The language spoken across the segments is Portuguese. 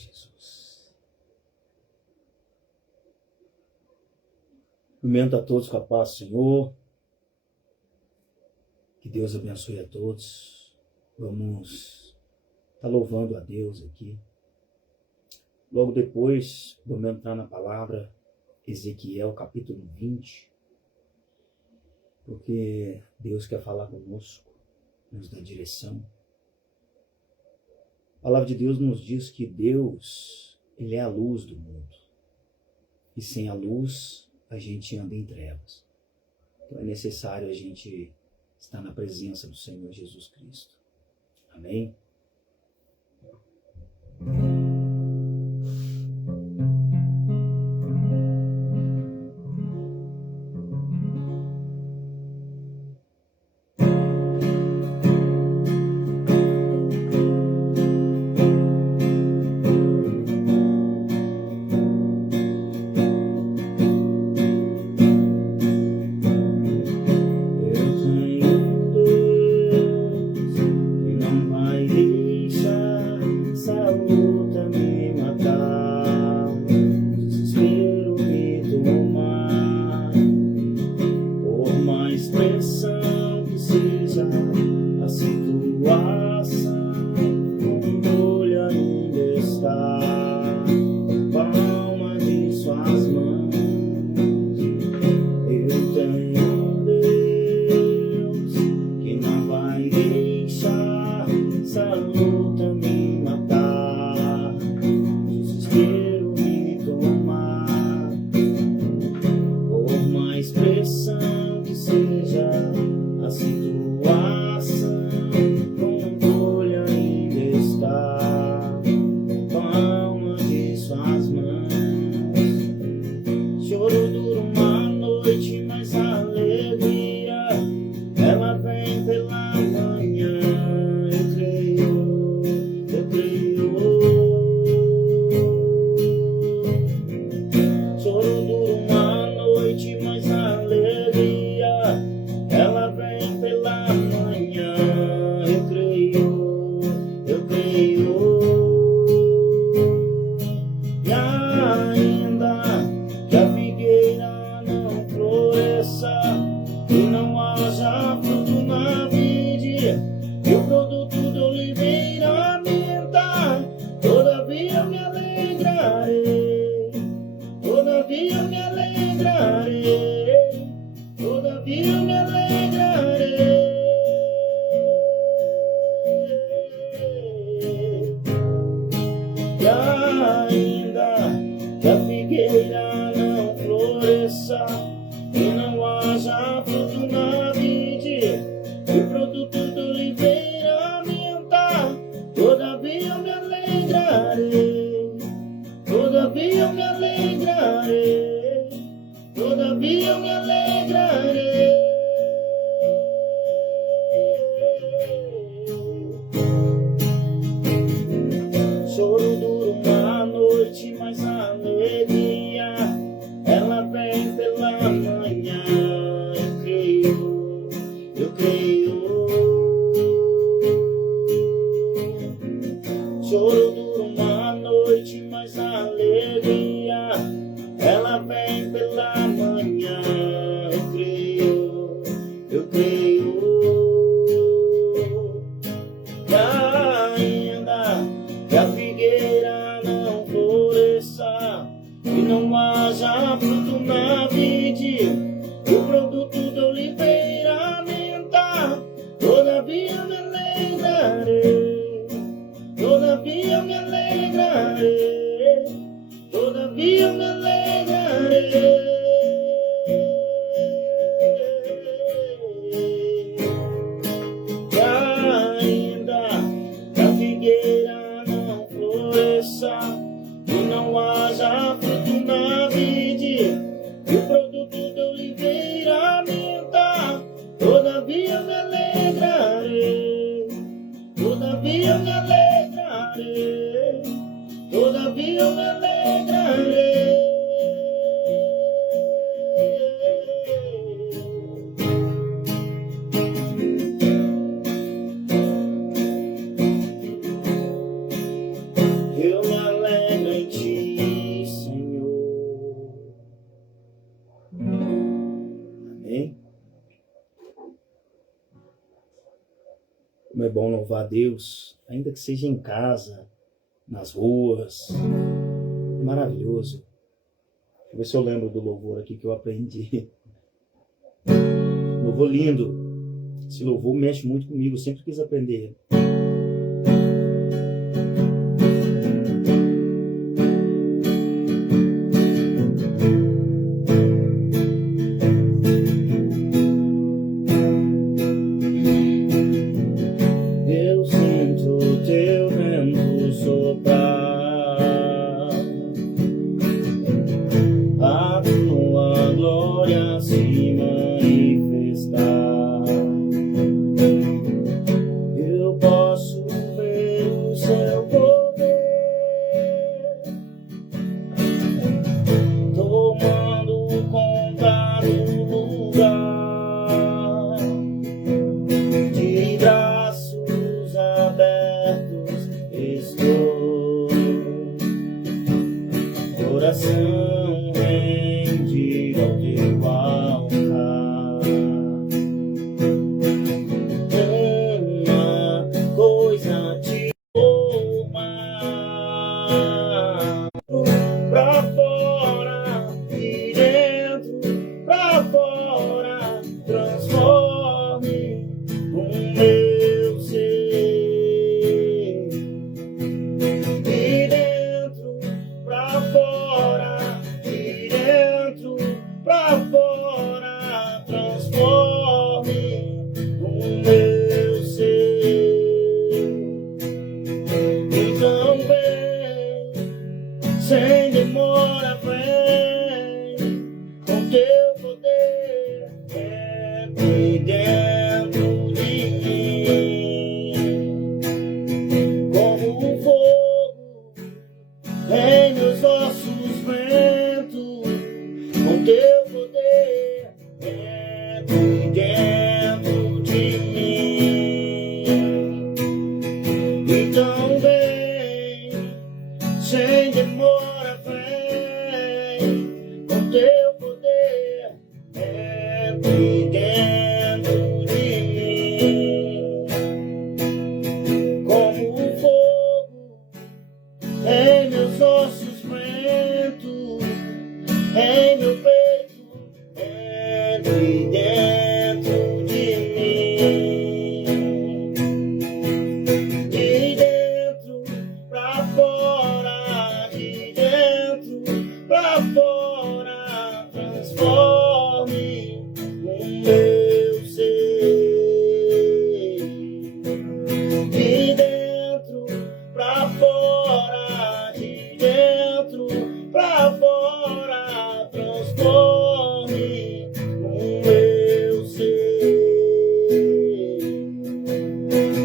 Jesus. Cumprimento a todos com a paz do Senhor. Que Deus abençoe a todos. Vamos estar louvando a Deus aqui. Logo depois, vamos entrar na palavra Ezequiel, capítulo 20. Porque Deus quer falar conosco, nos dá direção. A palavra de Deus nos diz que Deus, Ele é a luz do mundo. E sem a luz, a gente anda em trevas. Então é necessário a gente estar na presença do Senhor Jesus Cristo. Amém? Haja fruto na vide, e o produto da oliveira Como é bom louvar a Deus, ainda que seja em casa, nas ruas. É maravilhoso. Deixa eu ver se eu lembro do louvor aqui que eu aprendi. Louvor lindo. Esse louvor mexe muito comigo, eu sempre quis aprender. Eu sinto o teu vento soprar, a tua glória se manifestar. Eu posso ver o seu poder tomando conta do lugar, de braços abertos estou, coração rendido ao teu altar. Uma coisa te formar, pra fora e dentro, pra fora, transforme o meu ser. De dentro pra fora, de dentro pra fora, transforme o meu ser. Então vem, sem demora vem, com teu poder entre dentro de mim. Como um fogo em meus ossos vento, com teu poder entre dentro de mim. Então vem, sem demora vem, com teu poder entre dentro de mim. Como um fogo em meus ossos vento, em meu peito, entre dentro de mim. De dentro pra fora, de dentro pra fora, transforme o meu ser. De dentro pra fora, de dentro pra fora, transforme o meu ser.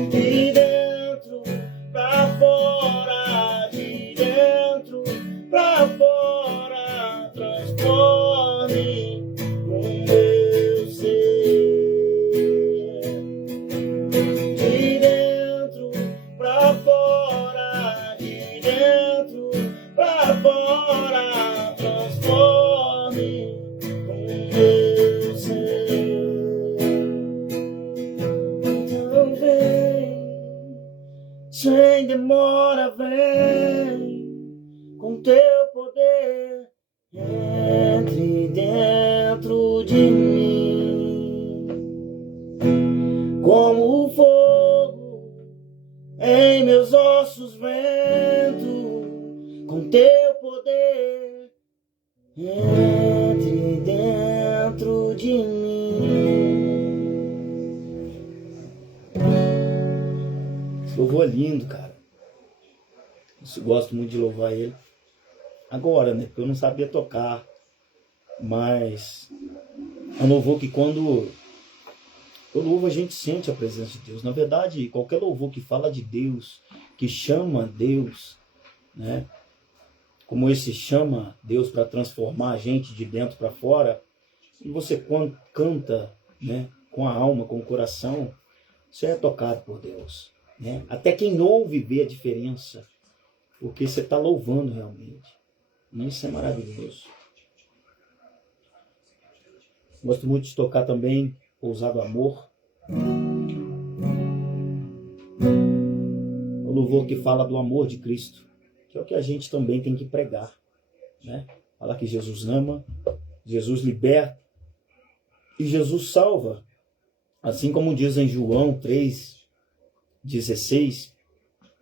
De dentro pra fora, de dentro pra fora, transforme o meu ser. De dentro pra fora, de dentro pra fora, transforme o meu ser. Então vem, sem demora vem, com teu poder entre dentro de mim. Como o fogo em meus ossos vento, com teu poder entre dentro de mim. Esse louvor é lindo, cara. Eu gosto muito de louvar ele. Agora, né? Porque eu não sabia tocar. Mas é um louvor que quando eu louvo a gente sente a presença de Deus. Na verdade, qualquer louvor que fala de Deus, que chama Deus, né? Como esse chama Deus para transformar a gente de dentro para fora, e você quando canta, né, com a alma, com o coração, você é tocado por Deus, né? Até quem ouve vê a diferença, porque você está louvando realmente. Isso é maravilhoso. Gosto muito de tocar também Ousado Amor. louvor que fala do amor de Cristo, que é o que a gente também tem que pregar, né? Falar que Jesus ama, Jesus liberta e Jesus salva. Assim como diz em João 3,16,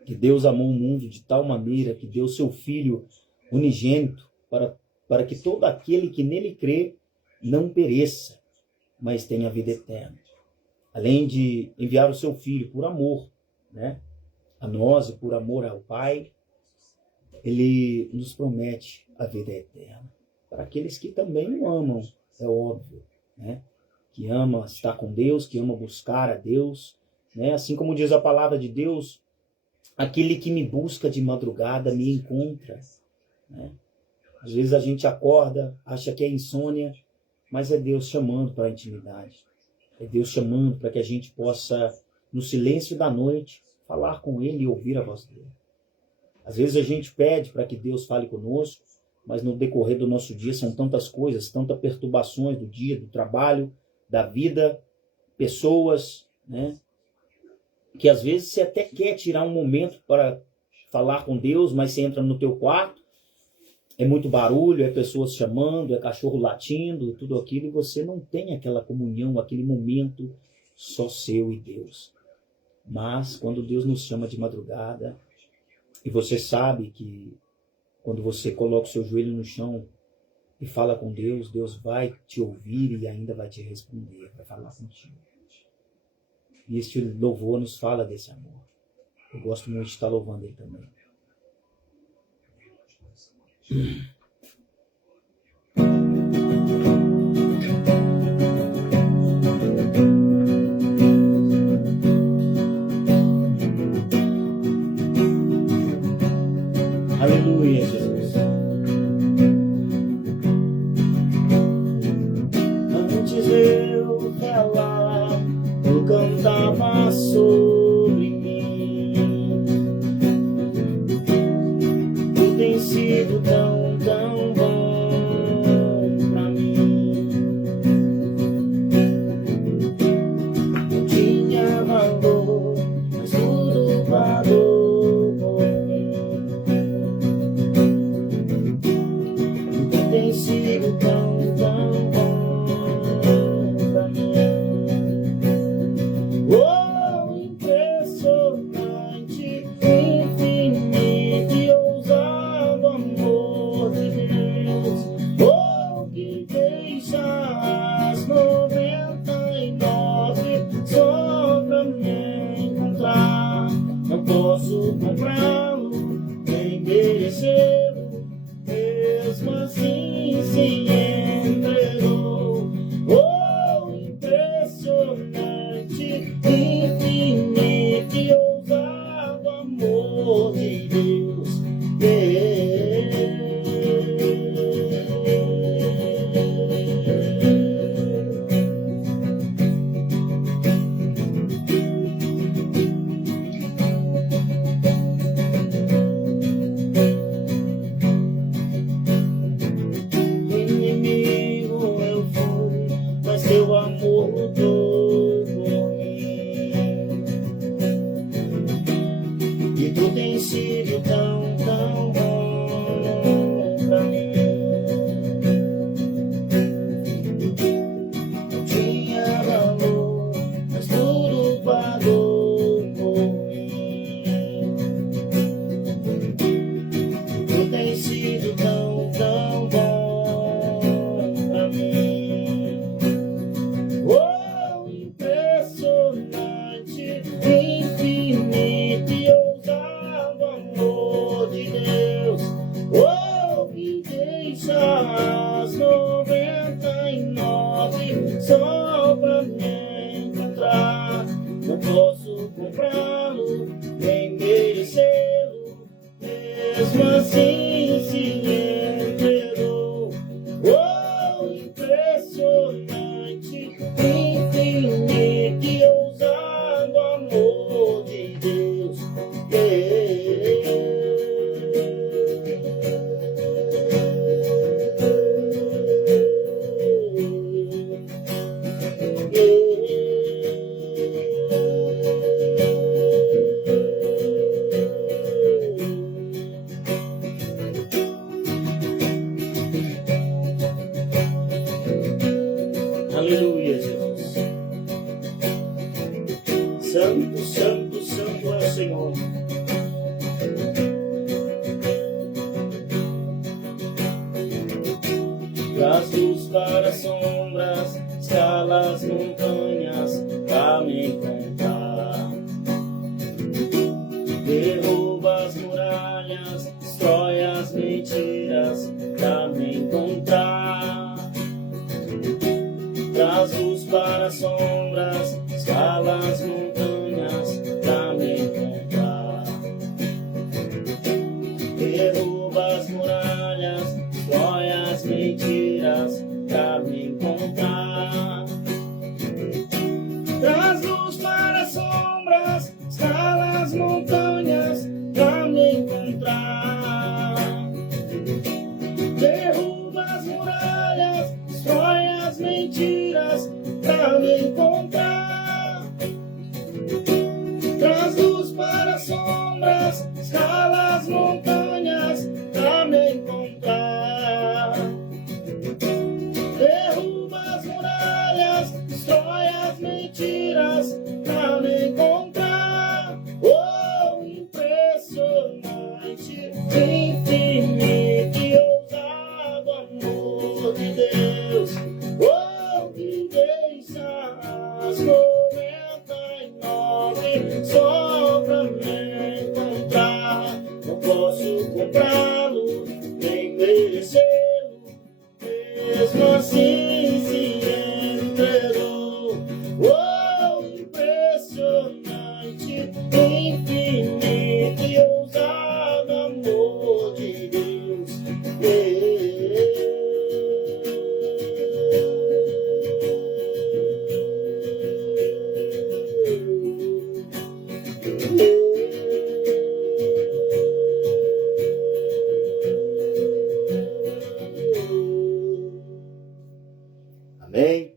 que Deus amou o mundo de tal maneira que deu seu Filho unigênito para que todo aquele que nele crê não pereça, mas tenha vida eterna. Além de enviar o seu Filho por amor, né, a nós e por amor ao Pai, ele nos promete a vida eterna. Para aqueles que também o amam, é óbvio, né? Que ama estar com Deus, que ama buscar a Deus, né? Assim como diz a palavra de Deus, aquele que me busca de madrugada me encontra, né? Às vezes a gente acorda, acha que é insônia, mas é Deus chamando para a intimidade. É Deus chamando para que a gente possa, no silêncio da noite, falar com Ele e ouvir a voz dele. Às vezes a gente pede para que Deus fale conosco, mas no decorrer do nosso dia são tantas coisas, tantas perturbações do dia, do trabalho, da vida, pessoas, né? Que às vezes você até quer tirar um momento para falar com Deus, mas você entra no teu quarto, é muito barulho, é pessoas chamando, é cachorro latindo, tudo aquilo, e você não tem aquela comunhão, aquele momento só seu e Deus. Mas quando Deus nos chama de madrugada, e você sabe que quando você coloca o seu joelho no chão e fala com Deus, Deus vai te ouvir e ainda vai te responder, vai falar contigo. E este louvor nos fala desse amor. Eu gosto muito de estar louvando Ele também. Aleluia, Jesus. Antes eu falar, eu cantava sobre mim. Tu tens sido tão, tão bom pra mim. Não tinha valor, mas tudo pagou por mim. Tu tens sido tão, tão bom pra mim. Oh, impressionante, infinito e ousado amor de Deus. Oh, que deixa as 99 só pra me encontrar. Não posso comprá-lo, nem merecê-lo, mesmo assim se entregou. Oh, impressionante, infinito e ousado amor de Deus. Inimigo eu fui, mas teu amor lutou por mim. E tu tens sido tão, tão bom pra mim. Não tinha valor, mas tudo pagou por mim. Tu tens sido tão, tão bom pra mim. Oh, impressionante, infinito e ousado amor de Deus. Oh, que deixa as 99 só pra me encontrar. Não posso comprá-lo, nem merecê-lo, mesmo assim se entregou. Oh, impressionante, infinito e ousado amor de Deus. Santo, santo, santo é o Senhor. Traz luz para as sombras, escala as montanhas pra me encontrar. Derruba as muralhas, destrói as mentiras pra me encontrar. Traz luz para as sombras, escala as montanhas pra me encontrar. Derruba as muralhas, destrói as mentiras pra me encontrar. Traz luz para as sombras, escala as montanhas pra me encontrar. Derruba as muralhas, destrói as mentiras pra me encontrar. Traz luz para as sombras, escala as montanhas pra me encontrar. Derruba as muralhas, destrói as mentiras pra me encontrar. Oh, impressionante, infinito e ousado amor de Deus. Oh, que deixa as 99 só pra me encontrar. Não posso comprá-lo, nem merecê-lo, mesmo assim se entregou. Oh, impressionante, infinito e ousado amor de Deus. Amém.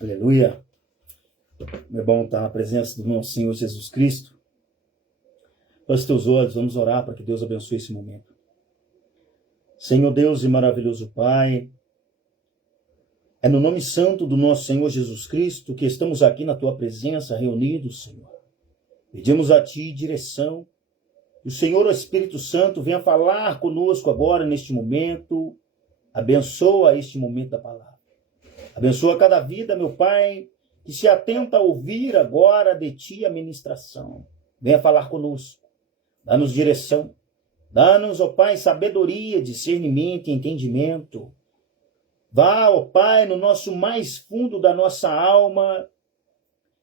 Aleluia. É bom estar na presença do nosso Senhor Jesus Cristo. Feche os teus olhos, vamos orar para que Deus abençoe esse momento. Senhor Deus e maravilhoso Pai, é no nome santo do nosso Senhor Jesus Cristo que estamos aqui na tua presença, reunidos, Senhor. Pedimos a ti direção. Que o Senhor, o Espírito Santo, venha falar conosco agora, neste momento. Abençoa este momento da palavra. Abençoa cada vida, meu Pai, que se atenta a ouvir agora de ti a ministração. Venha falar conosco. Dá-nos direção. Dá-nos, ó Pai, sabedoria, discernimento e entendimento. Vá, ó Pai, no nosso mais fundo da nossa alma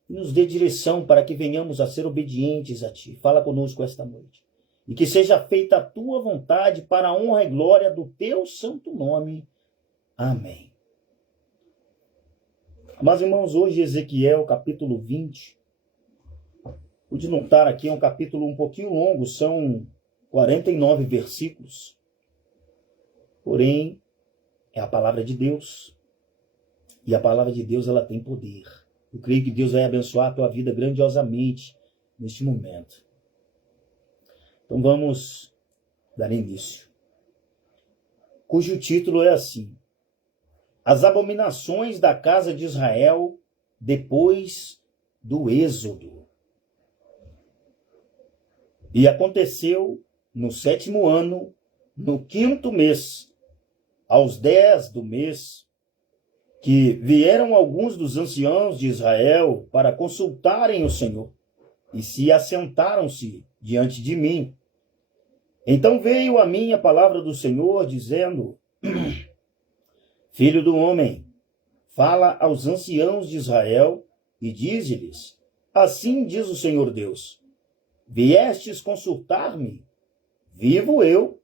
e nos dê direção para que venhamos a ser obedientes a ti. Fala conosco esta noite. E que seja feita a tua vontade para a honra e glória do teu santo nome. Amém. Amados irmãos, hoje Ezequiel, capítulo 20. Pude notar aqui, é um capítulo um pouquinho longo, são 49 versículos. Porém, é a palavra de Deus. E a palavra de Deus, ela tem poder. Eu creio que Deus vai abençoar a tua vida grandiosamente neste momento. Então vamos dar início. Cujo título é assim: As abominações da casa de Israel depois do Êxodo. E aconteceu no 7º ano, no 5º mês, aos 10 do mês, que vieram alguns dos anciãos de Israel para consultarem o Senhor, e se assentaram-se diante de mim. Então veio a mim a palavra do Senhor, dizendo: Filho do homem, fala aos anciãos de Israel e dize-lhes: Assim diz o Senhor Deus: Viestes consultar-me? Vivo eu,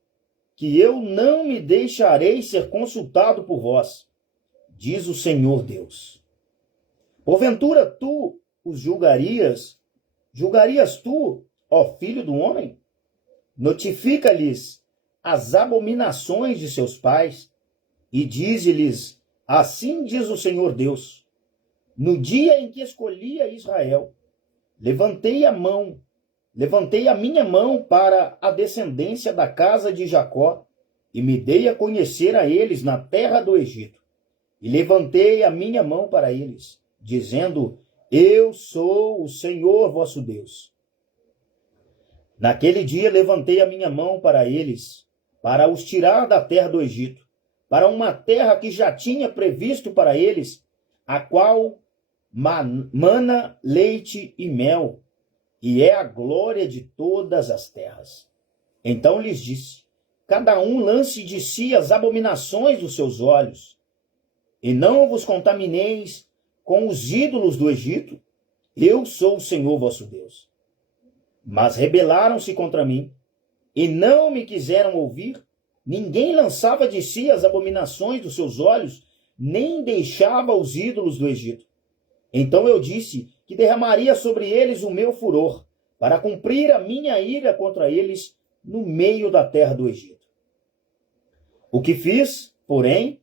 que eu não me deixarei ser consultado por vós, diz o Senhor Deus. Porventura tu os julgarias? Julgarias tu, ó filho do homem? Notifica-lhes as abominações de seus pais e dize-lhes: Assim diz o Senhor Deus: No dia em que escolhi a Israel, levantei a minha mão para a descendência da casa de Jacó e me dei a conhecer a eles na terra do Egito. e levantei a minha mão para eles, dizendo: Eu sou o Senhor vosso Deus. Naquele dia levantei a minha mão para eles, para os tirar da terra do Egito, para uma terra que já tinha previsto para eles, a qual mana leite e mel, e é a glória de todas as terras. Então lhes disse: cada um lance de si as abominações dos seus olhos, e não vos contamineis com os ídolos do Egito. Eu sou o Senhor vosso Deus. Mas rebelaram-se contra mim, e não me quiseram ouvir. Ninguém lançava de si as abominações dos seus olhos, nem deixava os ídolos do Egito. Então eu disse que derramaria sobre eles o meu furor, para cumprir a minha ira contra eles no meio da terra do Egito. O que fiz, porém,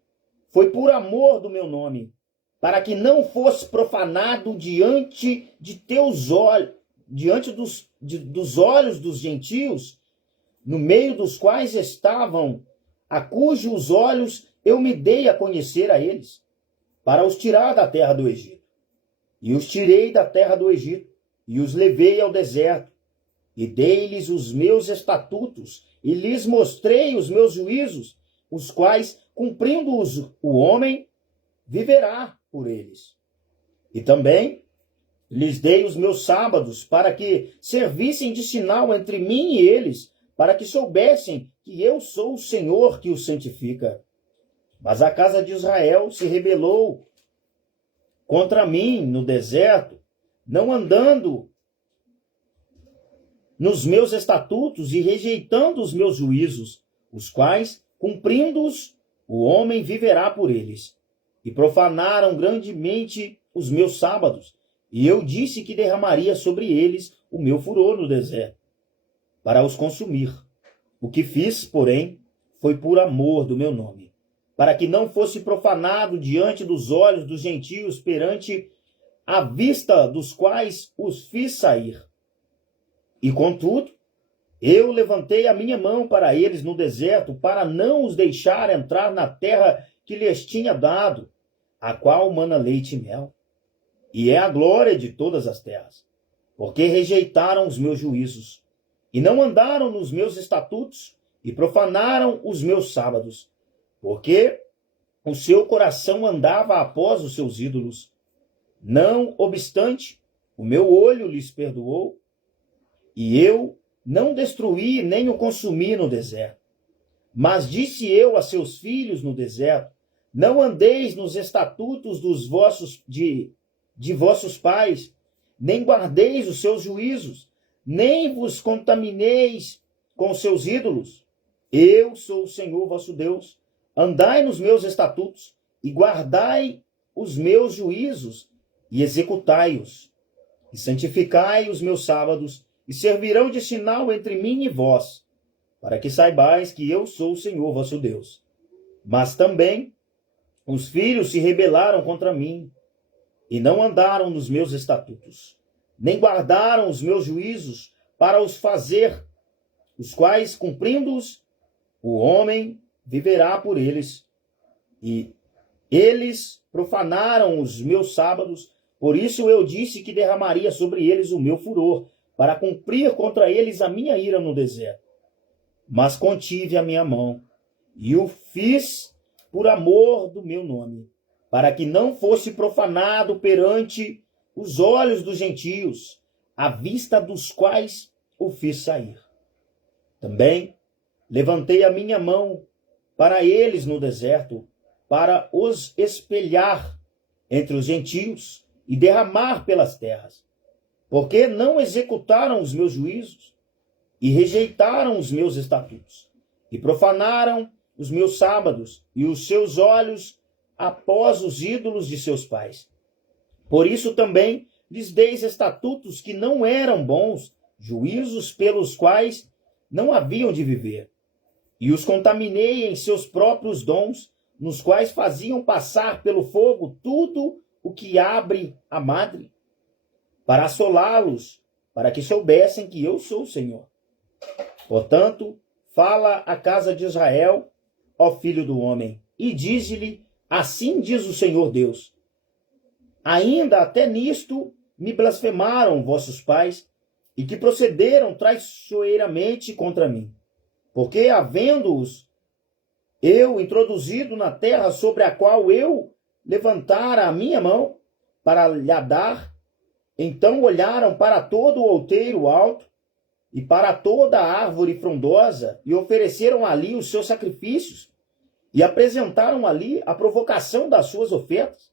foi por amor do meu nome, para que não fosse profanado diante de teus olhos, diante dos olhos dos gentios, no meio dos quais estavam, a cujos olhos eu me dei a conhecer a eles, para os tirar da terra do Egito. E os tirei da terra do Egito, e os levei ao deserto, e dei-lhes os meus estatutos, e lhes mostrei os meus juízos, os quais, cumprindo-os o homem, viverá por eles. E também lhes dei os meus sábados, para que servissem de sinal entre mim e eles, para que soubessem que eu sou o Senhor que os santifica. Mas a casa de Israel se rebelou contra mim no deserto, não andando nos meus estatutos e rejeitando os meus juízos, os quais, cumprindo-os, o homem viverá por eles. E profanaram grandemente os meus sábados, e eu disse que derramaria sobre eles o meu furor no deserto, para os consumir. O que fiz, porém, foi por amor do meu nome, para que não fosse profanado diante dos olhos dos gentios, perante a vista dos quais os fiz sair. E contudo, eu levantei a minha mão para eles no deserto, para não os deixar entrar na terra que lhes tinha dado, a qual mana leite e mel, e é a glória de todas as terras, porque rejeitaram os meus juízos, e não andaram nos meus estatutos, e profanaram os meus sábados, porque o seu coração andava após os seus ídolos. Não obstante, o meu olho lhes perdoou, e eu não destruí nem o consumi no deserto. Mas disse eu a seus filhos no deserto: não andeis nos estatutos de vossos pais, nem guardeis os seus juízos, nem vos contamineis com seus ídolos. Eu sou o Senhor vosso Deus. Andai nos meus estatutos e guardai os meus juízos e executai-os. E santificai os meus sábados, e servirão de sinal entre mim e vós, para que saibais que eu sou o Senhor vosso Deus. Mas também os filhos se rebelaram contra mim, e não andaram nos meus estatutos, nem guardaram os meus juízos para os fazer, os quais, cumprindo-os, o homem viverá por eles. E eles profanaram os meus sábados, por isso eu disse que derramaria sobre eles o meu furor, para cumprir contra eles a minha ira no deserto. Mas contive a minha mão, e o fiz por amor do meu nome, para que não fosse profanado perante os olhos dos gentios, à vista dos quais o fiz sair. Também levantei a minha mão para eles no deserto, para os espelhar entre os gentios e derramar pelas terras, porque não executaram os meus juízos e rejeitaram os meus estatutos, e profanaram os meus sábados e os seus olhos após os ídolos de seus pais. Por isso também lhes deis estatutos que não eram bons, juízos pelos quais não haviam de viver. E os contaminei em seus próprios dons, nos quais faziam passar pelo fogo tudo o que abre a madre, para assolá-los, para que soubessem que eu sou o Senhor. Portanto, fala à casa de Israel, ó filho do homem, e dize-lhe Assim diz o Senhor Deus. Ainda até nisto me blasfemaram vossos pais, e que procederam traiçoeiramente contra mim. Porque, havendo-os eu introduzido na terra sobre a qual eu levantara a minha mão para lhe dar, então olharam para todo o outeiro alto e para toda a árvore frondosa e ofereceram ali os seus sacrifícios e apresentaram ali a provocação das suas ofertas.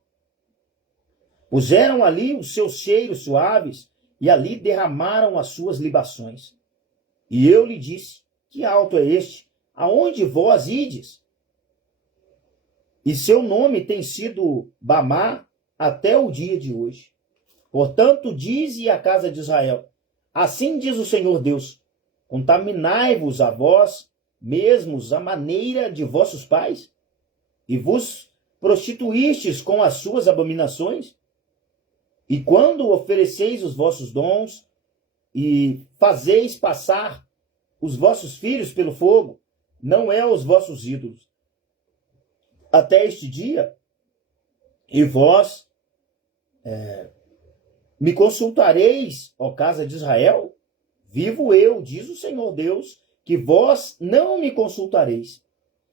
Puseram ali os seus cheiros suaves e ali derramaram as suas libações. E eu lhe disse: que alto é este? Aonde vós ides? E seu nome tem sido Bamá até o dia de hoje. Portanto, dize à casa de Israel: assim diz o Senhor Deus: contaminai-vos a vós mesmos à maneira de vossos pais, e vos prostituístes com as suas abominações? E quando ofereceis os vossos dons e fazeis passar os vossos filhos pelo fogo, não é os vossos ídolos. Até este dia, e vós me consultareis, ó casa de Israel? Vivo eu, diz o Senhor Deus, que vós não me consultareis.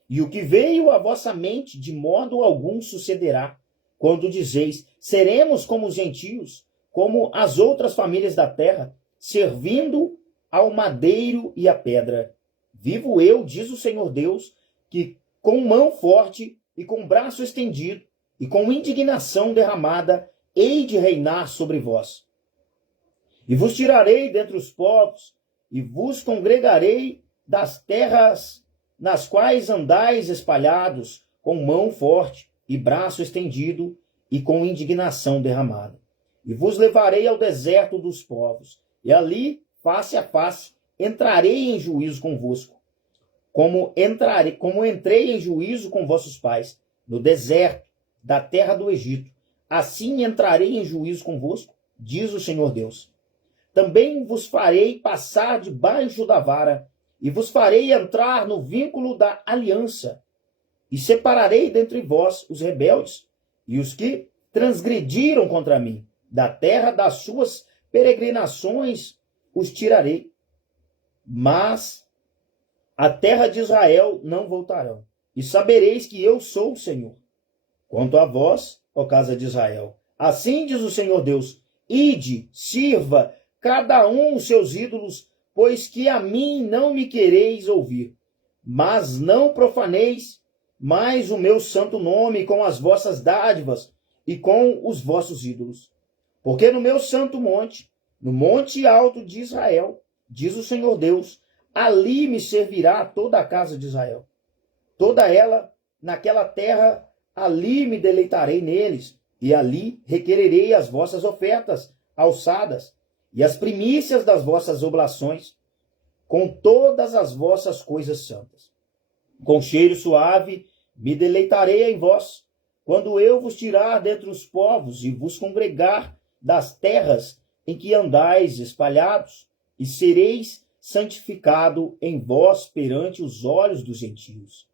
E o que veio à vossa mente de modo algum sucederá, quando dizeis: seremos como os gentios, como as outras famílias da terra, servindo ao madeiro e à pedra. Vivo eu, diz o Senhor Deus, que com mão forte e com braço estendido e com indignação derramada hei de reinar sobre vós. E vos tirarei dentre os povos e vos congregarei das terras nas quais andais espalhados, com mão forte e braço estendido e com indignação derramada. E vos levarei ao deserto dos povos, e ali, face a face, entrarei em juízo convosco, como entrei em juízo com vossos pais, no deserto da terra do Egito. Assim entrarei em juízo convosco, diz o Senhor Deus. Também vos farei passar debaixo da vara, e vos farei entrar no vínculo da aliança, e separarei dentre vós os rebeldes, e os que transgrediram contra mim. Da terra das suas peregrinações os tirarei. Mas a terra de Israel não voltarão. E sabereis que eu sou o Senhor. Quanto a vós, ó casa de Israel, assim diz o Senhor Deus: ide, sirva cada um os seus ídolos, pois que a mim não me quereis ouvir. Mas não profaneis mais o meu santo nome com as vossas dádivas e com os vossos ídolos. Porque no meu santo monte, no monte alto de Israel, diz o Senhor Deus, ali me servirá toda a casa de Israel. Toda ela, naquela terra, ali me deleitarei neles, e ali requererei as vossas ofertas alçadas, e as primícias das vossas oblações, com todas as vossas coisas santas. Com cheiro suave me deleitarei em vós, quando eu vos tirar dentre os povos e vos congregar das terras em que andais espalhados, e sereis santificado em vós perante os olhos dos gentios.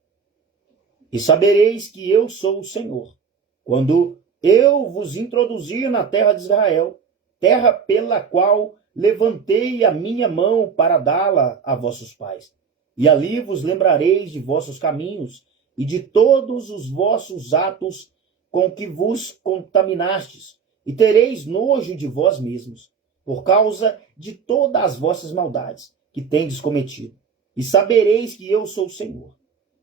E sabereis que eu sou o Senhor, quando eu vos introduzir na terra de Israel, terra pela qual levantei a minha mão para dá-la a vossos pais. E ali vos lembrareis de vossos caminhos e de todos os vossos atos com que vos contaminastes, e tereis nojo de vós mesmos, por causa de todas as vossas maldades que tendes cometido. E sabereis que eu sou o Senhor,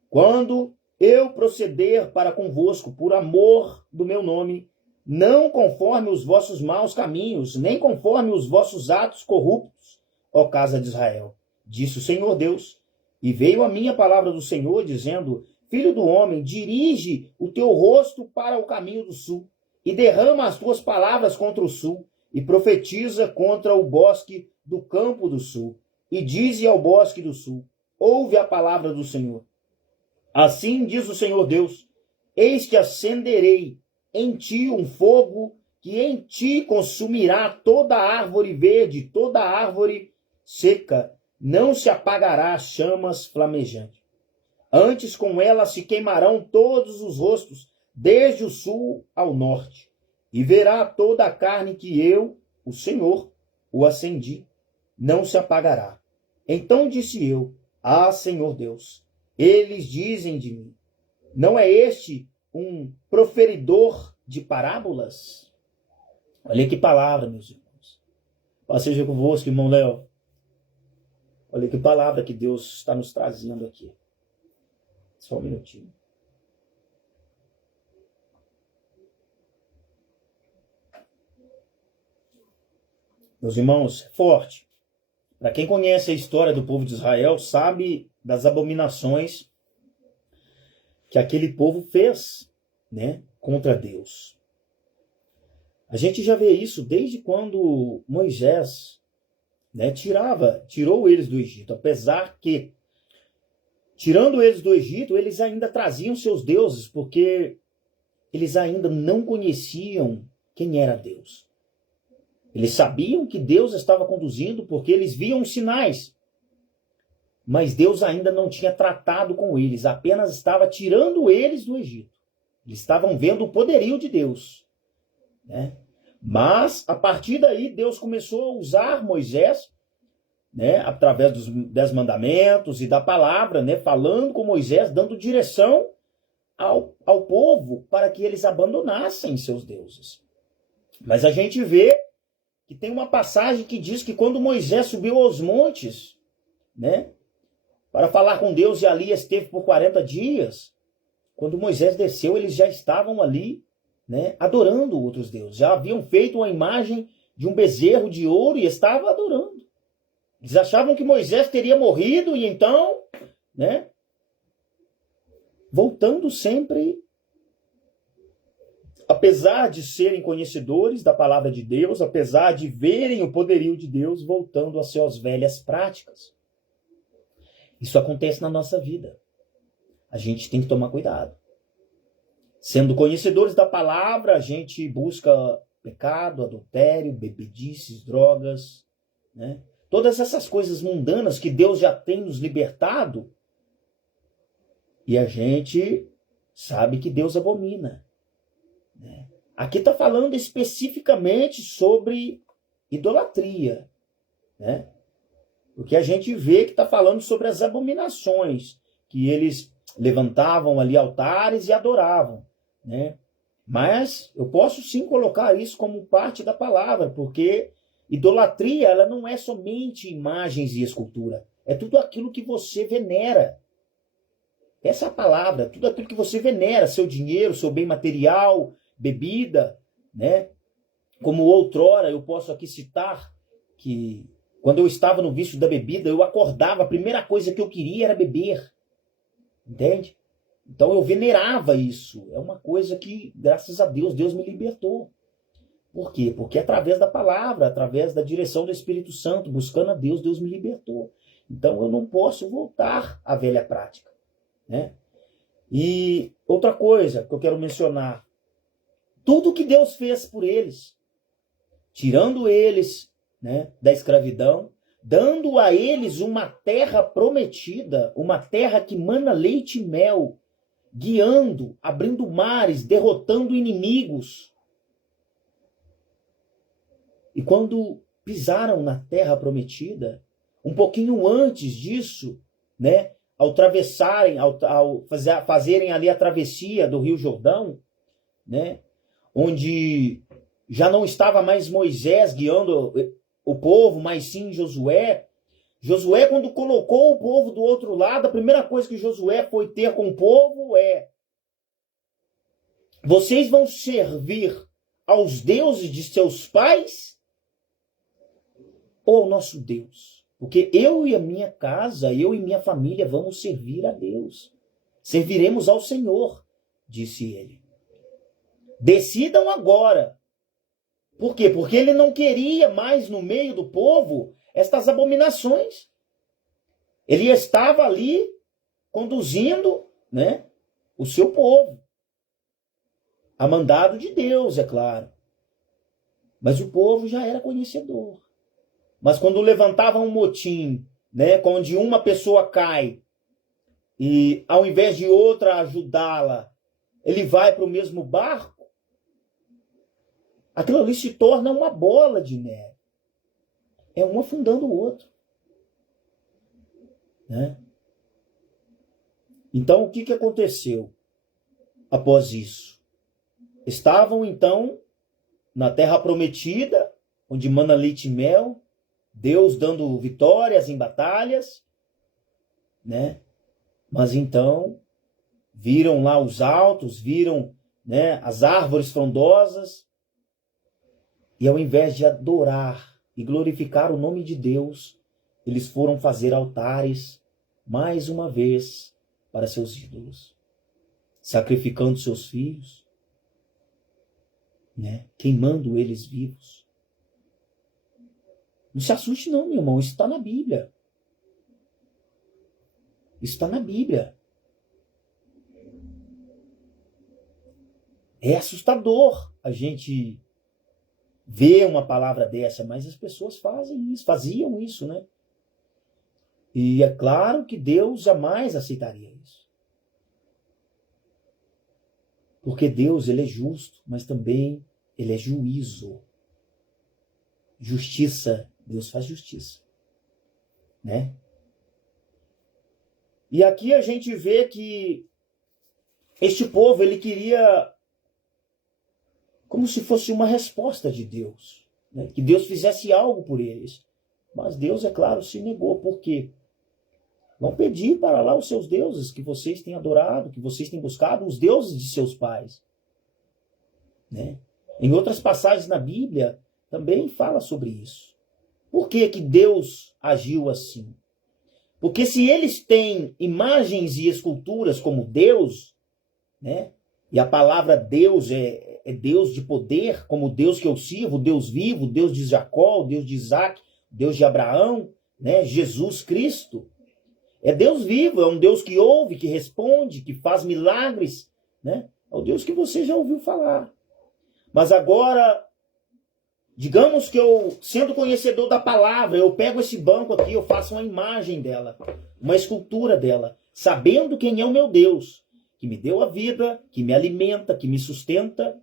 quando eu proceder para convosco por amor do meu nome, não conforme os vossos maus caminhos, nem conforme os vossos atos corruptos, ó casa de Israel, disse o Senhor Deus. E veio a mim a palavra do Senhor, dizendo: filho do homem, dirige o teu rosto para o caminho do sul, e derrama as tuas palavras contra o sul, e profetiza contra o bosque do campo do sul, e dize ao bosque do sul: ouve a palavra do Senhor. Assim diz o Senhor Deus: eis que acenderei em ti um fogo que em ti consumirá toda árvore verde, toda árvore seca, não se apagará chamas flamejantes. Antes com ela se queimarão todos os rostos, desde o sul ao norte, e verá toda a carne que eu, o Senhor, o acendi, não se apagará. Então disse eu: Ah, Senhor Deus, eles dizem de mim, não é este um proferidor de parábolas? Olha que palavra, meus irmãos. Paz seja convosco, irmão Léo. Olha que palavra que Deus está nos trazendo aqui. Só um minutinho. Meus irmãos, é forte. Para quem conhece a história do povo de Israel, sabe das abominações que aquele povo fez, né, contra Deus. A gente já vê isso desde quando Moisés, né, tirou eles do Egito. Apesar que, tirando eles do Egito, eles ainda traziam seus deuses, porque eles ainda não conheciam quem era Deus. Eles sabiam que Deus estava conduzindo porque eles viam sinais. Mas Deus ainda não tinha tratado com eles, apenas estava tirando eles do Egito. Eles estavam vendo o poderio de Deus, né? Mas, a partir daí, Deus começou a usar Moisés, né, através dos 10 mandamentos e da palavra, né, falando com Moisés, dando direção ao povo para que eles abandonassem seus deuses. Mas a gente vê que tem uma passagem que diz que quando Moisés subiu aos montes, né, para falar com Deus, e ali esteve por 40 dias, quando Moisés desceu, eles já estavam ali, né, adorando outros deuses. Já haviam feito uma imagem de um bezerro de ouro e estavam adorando. Eles achavam que Moisés teria morrido e então, né, voltando sempre, apesar de serem conhecedores da palavra de Deus, apesar de verem o poderio de Deus, voltando às suas velhas práticas. Isso acontece na nossa vida. A gente tem que tomar cuidado. Sendo conhecedores da palavra, a gente busca pecado, adultério, bebedices, drogas, né? Todas essas coisas mundanas que Deus já tem nos libertado, e a gente sabe que Deus abomina, né? Aqui está falando especificamente sobre idolatria, né? Porque a gente vê que está falando sobre as abominações, que eles levantavam ali altares e adoravam, né? Mas eu posso sim colocar isso como parte da palavra, porque idolatria, ela não é somente imagens e escultura, é tudo aquilo que você venera. Essa é a palavra, tudo aquilo que você venera, seu dinheiro, seu bem material, bebida, né? Como outrora, eu posso aqui citar que quando eu estava no vício da bebida, eu acordava, a primeira coisa que eu queria era beber. Entende? Então eu venerava isso. É uma coisa que, graças a Deus, Deus me libertou. Por quê? Porque através da palavra, através da direção do Espírito Santo, buscando a Deus, Deus me libertou. Então eu não posso voltar à velha prática, né? E outra coisa que eu quero mencionar, tudo que Deus fez por eles, tirando eles, né, da escravidão, dando a eles uma terra prometida, uma terra que mana leite e mel, guiando, abrindo mares, derrotando inimigos. E quando pisaram na terra prometida, um pouquinho antes disso, né, ao atravessarem, ao fazerem ali a travessia do Rio Jordão, né, onde já não estava mais Moisés guiando o povo, mas sim Josué. Josué, quando colocou o povo do outro lado, a primeira coisa que Josué foi ter com o povo é: vocês vão servir aos deuses de seus pais ou ao nosso Deus? Porque eu e a minha casa, eu e minha família vamos servir a Deus. Serviremos ao Senhor, disse ele. Decidam agora. Por quê? Porque ele não queria mais no meio do povo estas abominações. Ele estava ali conduzindo, né, o seu povo. A mandado de Deus, é claro. Mas o povo já era conhecedor. Mas quando levantava um motim, né, onde uma pessoa cai, e ao invés de outra ajudá-la, ele vai para o mesmo barco, aquilo ali se torna uma bola de neve. É um afundando o outro. Né? Então, o que aconteceu após isso? Estavam, então, na terra prometida, onde mana leite e mel, Deus dando vitórias em batalhas, né? Mas então, viram lá os altos, viram, né, as árvores frondosas, e ao invés de adorar e glorificar o nome de Deus, eles foram fazer altares, mais uma vez, para seus ídolos, sacrificando seus filhos, né, queimando eles vivos. Não se assuste não, meu irmão, isso está na Bíblia. Isso está na Bíblia. É assustador a gente ver uma palavra dessa, mas as pessoas fazem isso, faziam isso, né? E é claro que Deus jamais aceitaria isso. Porque Deus, ele é justo, mas também ele é juízo. Justiça, Deus faz justiça, né? E aqui a gente vê que este povo, ele queria como se fosse uma resposta de Deus, né? Que Deus fizesse algo por eles. Mas Deus, é claro, se negou. Por quê? Vão pedir para lá os seus deuses que vocês têm adorado, que vocês têm buscado, os deuses de seus pais. Né? Em outras passagens na Bíblia, também fala sobre isso. Por que que Deus agiu assim? Porque se eles têm imagens e esculturas como Deus, né? E a palavra Deus é Deus de poder, como o Deus que eu sirvo, o Deus vivo, o Deus de Jacó, o Deus de Isaac, o Deus de Abraão, né? Jesus Cristo. É Deus vivo, é um Deus que ouve, que responde, que faz milagres, né? É o Deus que você já ouviu falar. Mas agora, digamos que eu, sendo conhecedor da palavra, eu pego esse banco aqui, eu faço uma imagem dela, uma escultura dela, sabendo quem é o meu Deus, que me deu a vida, que me alimenta, que me sustenta,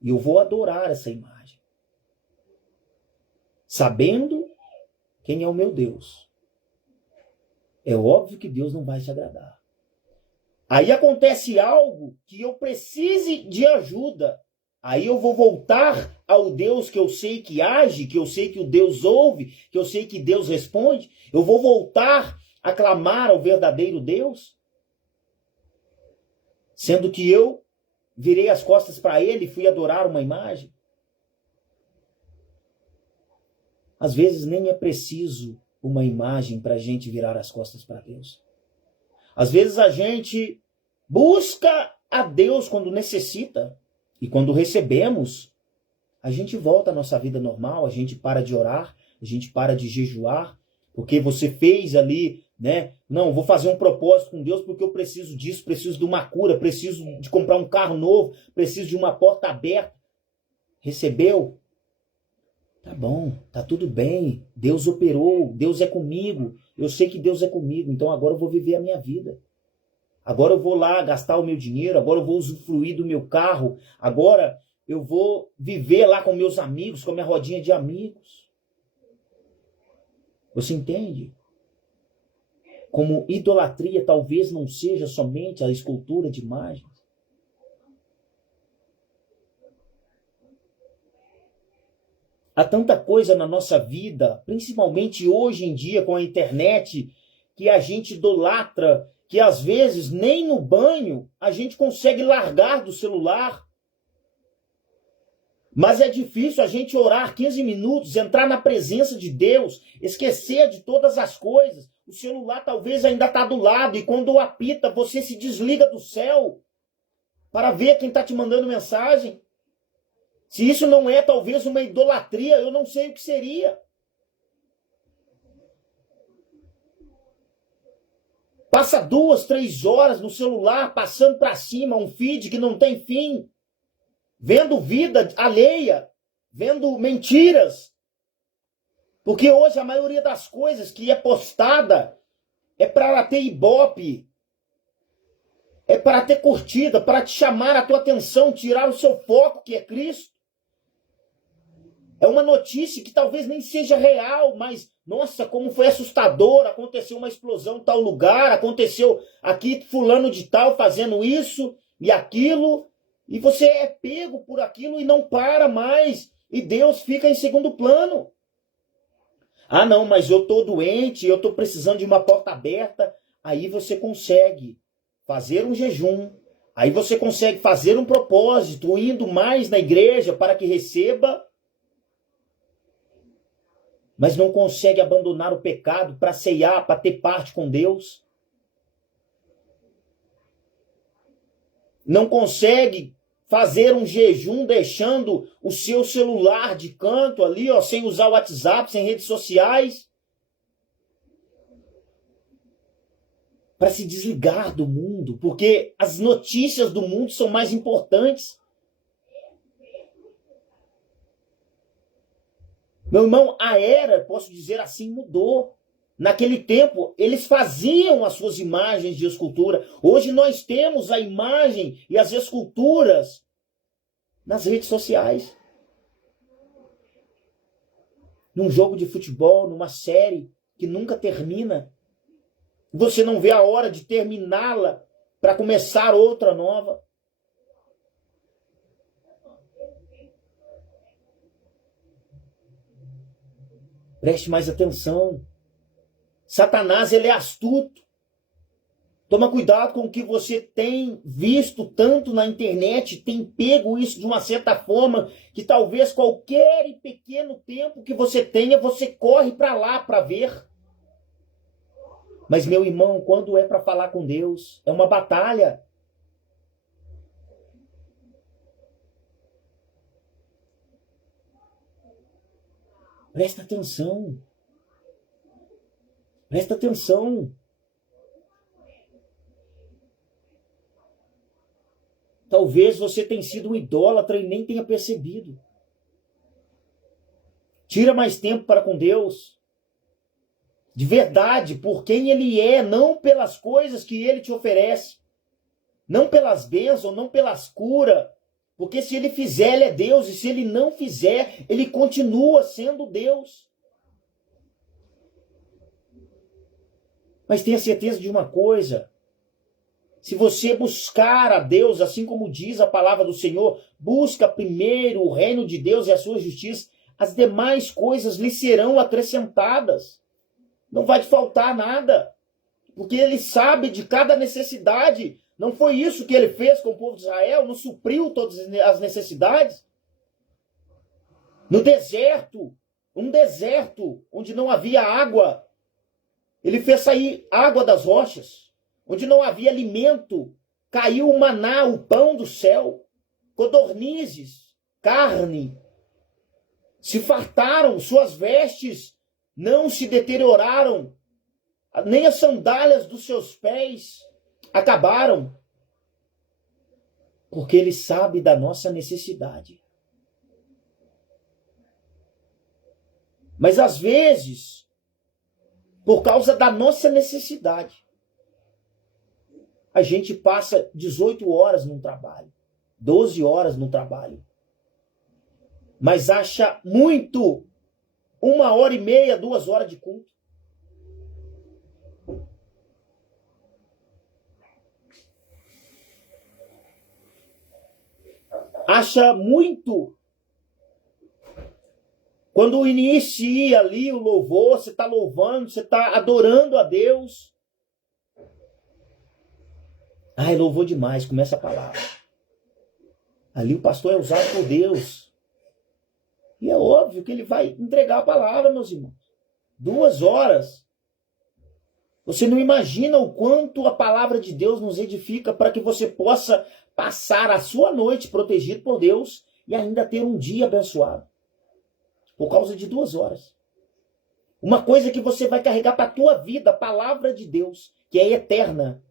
e eu vou adorar essa imagem. Sabendo quem é o meu Deus. É óbvio que Deus não vai te agradar. Aí acontece algo que eu precise de ajuda. Aí eu vou voltar ao Deus que eu sei que age, que eu sei que o Deus ouve, que eu sei que Deus responde. Eu vou voltar a clamar ao verdadeiro Deus. Sendo que eu virei as costas para ele e fui adorar uma imagem. Às vezes nem é preciso uma imagem para a gente virar as costas para Deus. Às vezes a gente busca a Deus quando necessita. E quando recebemos, a gente volta à nossa vida normal, a gente para de orar, a gente para de jejuar, porque você fez ali, né? Não, vou fazer um propósito com Deus porque eu preciso disso, preciso de uma cura, preciso de comprar um carro novo, preciso de uma porta aberta. Recebeu? Tá bom, tá tudo bem. Deus operou, Deus é comigo. Eu sei que Deus é comigo, então agora eu vou viver a minha vida. Agora eu vou lá gastar o meu dinheiro, agora eu vou usufruir do meu carro, agora eu vou viver lá com meus amigos, com a minha rodinha de amigos. Você entende? Como idolatria talvez não seja somente a escultura de imagens. Há tanta coisa na nossa vida, principalmente hoje em dia com a internet, que a gente idolatra, que às vezes nem no banho a gente consegue largar do celular. Mas é difícil a gente orar 15 minutos, entrar na presença de Deus, esquecer de todas as coisas. O celular talvez ainda está do lado e quando apita, você se desliga do céu para ver quem está te mandando mensagem. Se isso não é talvez uma idolatria, eu não sei o que seria. Passa 2, 3 horas no celular, passando para cima, um feed que não tem fim. Vendo vida alheia, vendo mentiras. Porque hoje a maioria das coisas que é postada é para ter ibope. é para ter curtida, para te chamar a tua atenção, tirar o seu foco, que é Cristo. É uma notícia que talvez nem seja real, mas, nossa, como foi assustador, aconteceu uma explosão em tal lugar, aconteceu aqui fulano de tal fazendo isso e aquilo, e você é pego por aquilo e não para mais, e Deus fica em segundo plano. Ah, não, mas eu estou doente, eu estou precisando de uma porta aberta. Aí você consegue fazer um jejum, aí você consegue fazer um propósito, indo mais na igreja para que receba, mas não consegue abandonar o pecado para ceiar, para ter parte com Deus. Não consegue fazer um jejum deixando o seu celular de canto ali, ó, sem usar o WhatsApp, sem redes sociais, para se desligar do mundo, porque as notícias do mundo são mais importantes. Meu irmão, a era, posso dizer assim, mudou. Naquele tempo, eles faziam as suas imagens de escultura. Hoje nós temos a imagem e as esculturas nas redes sociais. Num jogo de futebol, numa série que nunca termina. Você não vê a hora de terminá-la para começar outra nova. Preste mais atenção. Satanás, ele é astuto. Toma cuidado com o que você tem visto tanto na internet, tem pego isso de uma certa forma, que talvez qualquer pequeno tempo que você tenha, você corre para lá para ver. Mas, meu irmão, quando é para falar com Deus, é uma batalha. Presta atenção. Presta atenção. Talvez você tenha sido um idólatra e nem tenha percebido. Tira mais tempo para com Deus. De verdade, por quem Ele é, não pelas coisas que Ele te oferece. Não pelas bênçãos, não pelas curas. Porque se Ele fizer, Ele é Deus. E se Ele não fizer, Ele continua sendo Deus. Mas tenha certeza de uma coisa. Se você buscar a Deus, assim como diz a palavra do Senhor, busca primeiro o reino de Deus e a sua justiça, as demais coisas lhe serão acrescentadas. Não vai te faltar nada. Porque Ele sabe de cada necessidade. Não foi isso que Ele fez com o povo de Israel? Não supriu todas as necessidades? No deserto, um deserto onde não havia água, Ele fez sair água das rochas. Onde não havia alimento, caiu o maná, o pão do céu, codornizes, carne. Se fartaram, suas vestes não se deterioraram, nem as sandálias dos seus pés acabaram. Porque Ele sabe da nossa necessidade. Mas às vezes, por causa da nossa necessidade, a gente passa 18 horas num trabalho, 12 horas no trabalho, mas acha muito 1h30, 2 horas de culto. Acha muito quando inicia ali o louvor, você está louvando, você está adorando a Deus. Ai, louvou demais, começa a palavra. Ali o pastor é usado por Deus. E é óbvio que ele vai entregar a palavra, meus irmãos. 2 horas. Você não imagina o quanto a palavra de Deus nos edifica para que você possa passar a sua noite protegido por Deus e ainda ter um dia abençoado. Por causa de 2 horas. Uma coisa que você vai carregar para a tua vida, a palavra de Deus, que é eterna.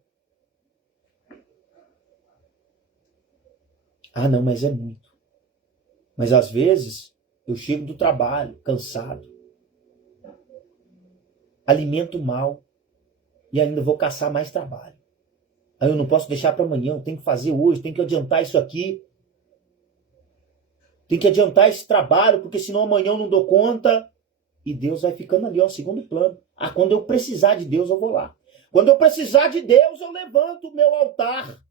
Ah, não, mas é muito. Mas às vezes eu chego do trabalho, cansado. Alimento mal. E ainda vou caçar mais trabalho. Aí eu não posso deixar para amanhã, eu tenho que fazer hoje, tenho que adiantar isso aqui. Tenho que adiantar esse trabalho, porque senão amanhã eu não dou conta. E Deus vai ficando ali, ó, segundo plano. Ah, quando eu precisar de Deus, eu vou lá. Quando eu precisar de Deus, eu levanto o meu altar.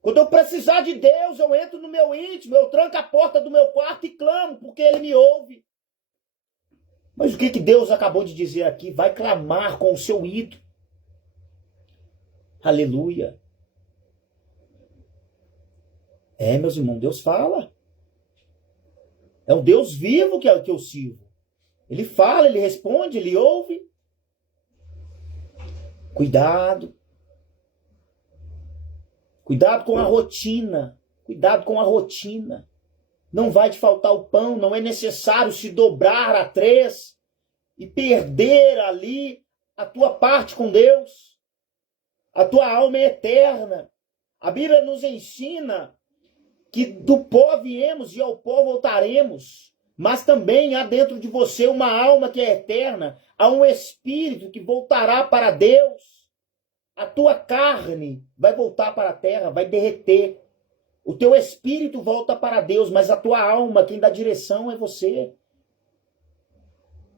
Quando eu precisar de Deus, eu entro no meu íntimo, eu tranco a porta do meu quarto e clamo, porque Ele me ouve. Mas o que Deus acabou de dizer aqui? Vai clamar com o seu ídolo. Aleluia. Meus irmãos, Deus fala. É o Deus vivo que eu sirvo. Ele fala, ele responde, ele ouve. Cuidado. Cuidado com a rotina. Cuidado com a rotina. Não vai te faltar o pão, não é necessário se dobrar a 3 e perder ali a tua parte com Deus. A tua alma é eterna. A Bíblia nos ensina que do pó viemos e ao pó voltaremos. Mas também há dentro de você uma alma que é eterna. Há um espírito que voltará para Deus. A tua carne vai voltar para a terra, vai derreter. O teu espírito volta para Deus, mas a tua alma, quem dá direção é você.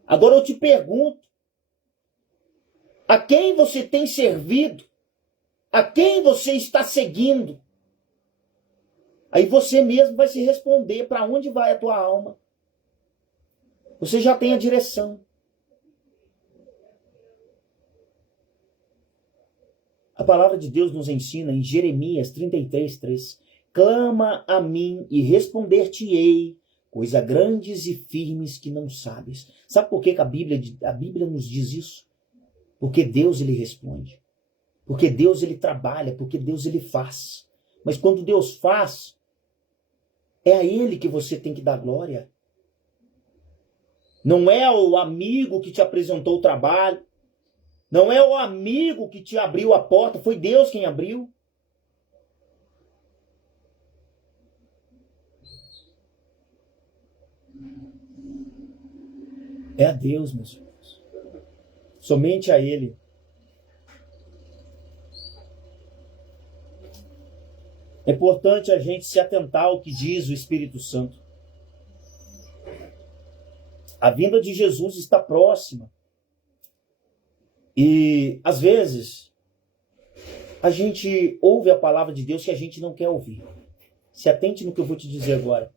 Agora eu te pergunto, a quem você tem servido? A quem você está seguindo? Aí você mesmo vai se responder para onde vai a tua alma. Você já tem a direção. A palavra de Deus nos ensina em Jeremias 33:3. Clama a mim e responder-te-ei, coisas grandes e firmes que não sabes. Sabe por que a Bíblia nos diz isso? Porque Deus ele responde. Porque Deus ele trabalha, porque Deus ele faz. Mas quando Deus faz, é a Ele que você tem que dar glória. Não é o amigo que te apresentou o trabalho. Não é o amigo que te abriu a porta. Foi Deus quem abriu. É a Deus, meus irmãos. Somente a Ele. É importante a gente se atentar ao que diz o Espírito Santo. A vinda de Jesus está próxima. E, às vezes, a gente ouve a palavra de Deus que a gente não quer ouvir. Se atente no que eu vou te dizer agora.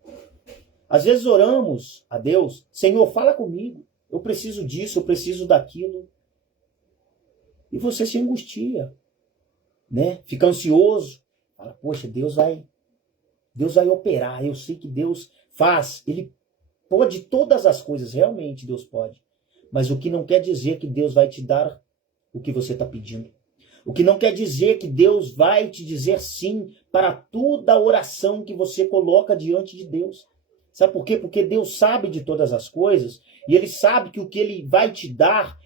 Às vezes oramos a Deus, Senhor, fala comigo. Eu preciso disso, eu preciso daquilo. E você se angustia, né? Fica ansioso. Fala, poxa, Deus vai operar. Eu sei que Deus faz. Ele pode todas as coisas, realmente Deus pode. Mas o que não quer dizer que Deus vai te dar o que você está pedindo. O que não quer dizer que Deus vai te dizer sim para toda a oração que você coloca diante de Deus. Sabe por quê? Porque Deus sabe de todas as coisas e Ele sabe que o que Ele vai te dar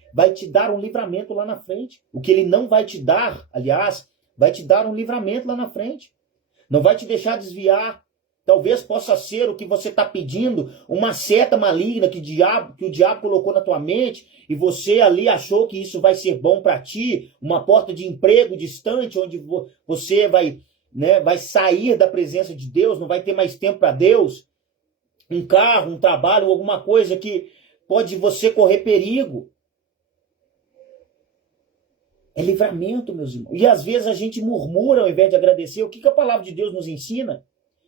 um livramento lá na frente. O que Ele não vai te dar, aliás, vai te dar um livramento lá na frente. Não vai te deixar desviar. Talvez possa ser o que você está pedindo, uma seta maligna que o diabo colocou na tua mente e você ali achou que isso vai ser bom para ti, uma porta de emprego distante onde você vai sair da presença de Deus, não vai ter mais tempo para Deus, um carro, um trabalho, alguma coisa que pode você correr perigo. É livramento, meus irmãos. E às vezes a gente murmura ao invés de agradecer. O que a palavra de Deus nos ensina?